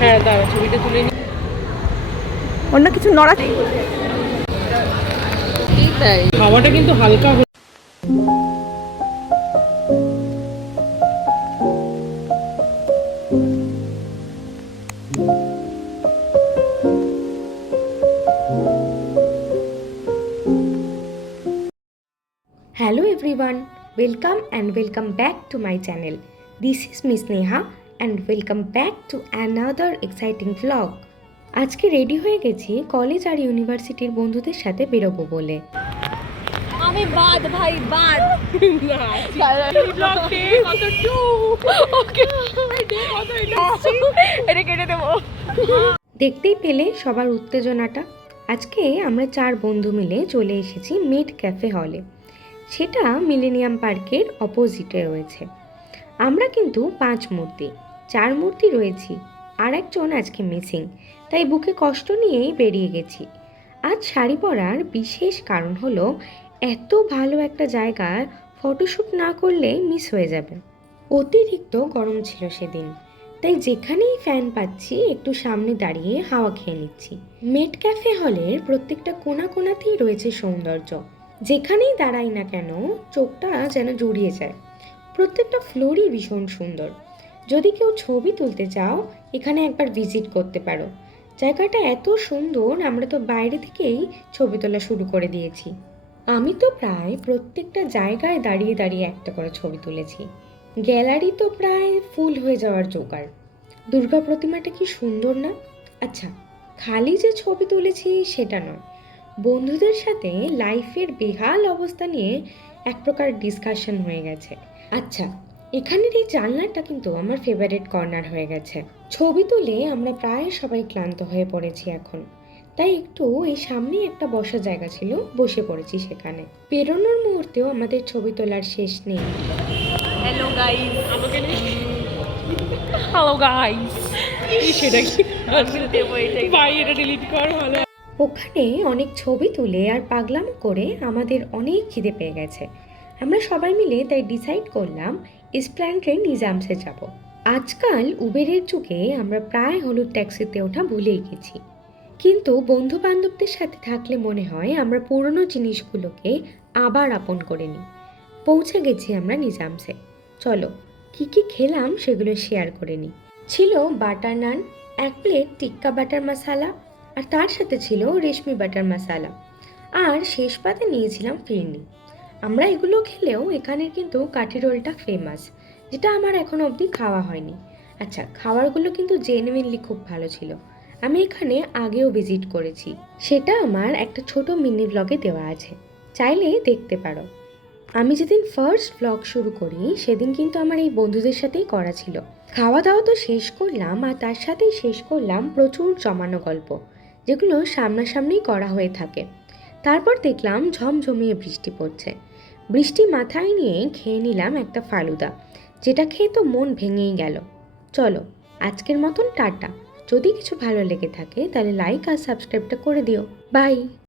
হ্যাঁ দাঁড়া, ছবিটা তুলে নি। অন্য কিছু নড়া। তাই হাওয়াটা কিন্তু হালকা। Hello everyone, welcome and welcome back to my channel. This is Miss Neha and welcome back to another exciting vlog. আজকে রেডি হয়ে গেছি কলেজ আর ইউনিভার্সিটির বন্ধুদের সাথে বেরোবো বলে। আমি বাদ ভাই বাদ এটা কেটে দেবো। দেখতেই পেলে সবার উত্তেজনাটা। আজকে আমরা 4 বন্ধু মিলে চলে এসেছি মিড ক্যাফে হলে। সেটা মিলেনিয়াম পার্কের অপোজিটে রয়েছে। আমরা কিন্তু 5 মূর্তি, 4 মূর্তি রয়েছি, আর একজন আজকে মিসিং, তাই বুকে কষ্ট নিয়েই বেরিয়ে গেছি। আজ শাড়ি পরার বিশেষ কারণ হলো এত ভালো একটা জায়গায় ফটোশ্যুট না করলে মিস হয়ে যাবে। অতিরিক্ত গরম ছিল সেদিন, তাই যেখানেই ফ্যান পাচ্ছি একটু সামনে দাঁড়িয়ে হাওয়া খেয়ে নিচ্ছি। মেড ক্যাফে হলের প্রত্যেকটা কোণা কোণাতেই রয়েছে সৌন্দর্য। যেখানেই দাঁড়াই না কেন চোখটা যেন জুড়িয়ে যায়। প্রত্যেকটা ফ্লোরই ভীষণ সুন্দর। যদি কেউ ছবি তুলতে চাও এখানে একবার ভিজিট করতে পারো। জায়গাটা এত সুন্দর, আমরা তো বাইরে থেকেই ছবি তোলা শুরু করে দিয়েছি। আমি তো প্রায় প্রত্যেকটা জায়গায় দাঁড়িয়ে দাঁড়িয়ে একটা করে ছবি তুলেছি। গ্যালারি তো প্রায় ফুল হয়ে যাওয়ার জোগাড়। দুর্গা প্রতিমাটা কি সুন্দর না? আচ্ছা, খালি যে ছবি তুলেছি সেটা নয়, বন্ধুদের সাথে লাইফের বেহাল অবস্থা নিয়ে এক প্রকার ডিসকাশন হয়ে গেছে। আচ্ছা, এখানের এই জানলাটা কিন্তু আমার ফেভারিট কর্নার হয়ে গেছে। ছবি তুলে আমরা প্রায় সবাই ক্লান্ত হয়ে পড়েছি এখন, তাই একটু এই সামনেই একটা বসার জায়গা ছিল, বসে পড়েছি সেখানে। বেরোনোর মুহূর্তেও আমাদের ছবি তোলার শেষ নেই। হ্যালো গাইস, আমাকে হ্যালো গাইস সেটা কি দেবো এটাই। ভাই, এটা ডিলিট কর ভালো। ওখানে অনেক ছবি তুলে আর পাগলামো করে আমাদের অনেক খিদে পেয়ে গেছে। আমরা সবাই মিলে তাই ডিসাইড করলাম এসপ্ল্যানেডে নিজামসে যাব। আজকাল উবেরের যুগে আমরা প্রায় হলুদ ট্যাক্সিতে ওঠা ভুলেই গেছি, কিন্তু বন্ধু বান্ধবদের সাথে থাকলে মনে হয় আমরা পুরনো জিনিসগুলোকে আবার আপন করে নিই। পৌঁছে গেছি আমরা নিজামসে। চলো কি কি খেলাম সেগুলো শেয়ার করে নিই। ছিল বাটার নান, 1 প্লেট টিক্কা বাটার মশালা, আর তার সাথে ছিল রেশমি বাটার মশালা, আর শেষ পাতে নিয়েছিলাম ফিরনি। আমরা এগুলো খেলেও এখানের কিন্তু কাঠি রোলটা ফেমাস, যেটা আমার এখনো অবধি খাওয়া হয়নি। আচ্ছা, খাবারগুলো কিন্তু জেনুইনলি খুব ভালো ছিল। আমি এখানে আগেও ভিজিট করেছি, সেটা আমার একটা ছোট মিনি ব্লগে দেওয়া আছে, চাইলে দেখতে পারো। আমি যেদিন ফার্স্ট ব্লগ শুরু করি সেদিন কিন্তু আমার এই বন্ধুদের সাথেই করা ছিল। খাওয়া দাওয়া তো শেষ করলাম, আর তার সাথেই শেষ করলাম প্রচুর জমানো গল্প, যেগুলো সামনাসামনি করা হয়ে থাকে। তারপর দেখলাম ঝমঝমিয়ে বৃষ্টি পড়ছে। বৃষ্টি মাথায় নিয়ে খেয়ে নিলাম একটা ফালুদা, যেটা খেয়ে তো মন ভেঙেই গেল। চলো আজকের মতন টাটা। যদি কিছু ভালো লেগে থাকে তাহলে লাইক আর সাবস্ক্রাইবটা করে দিও। বাই।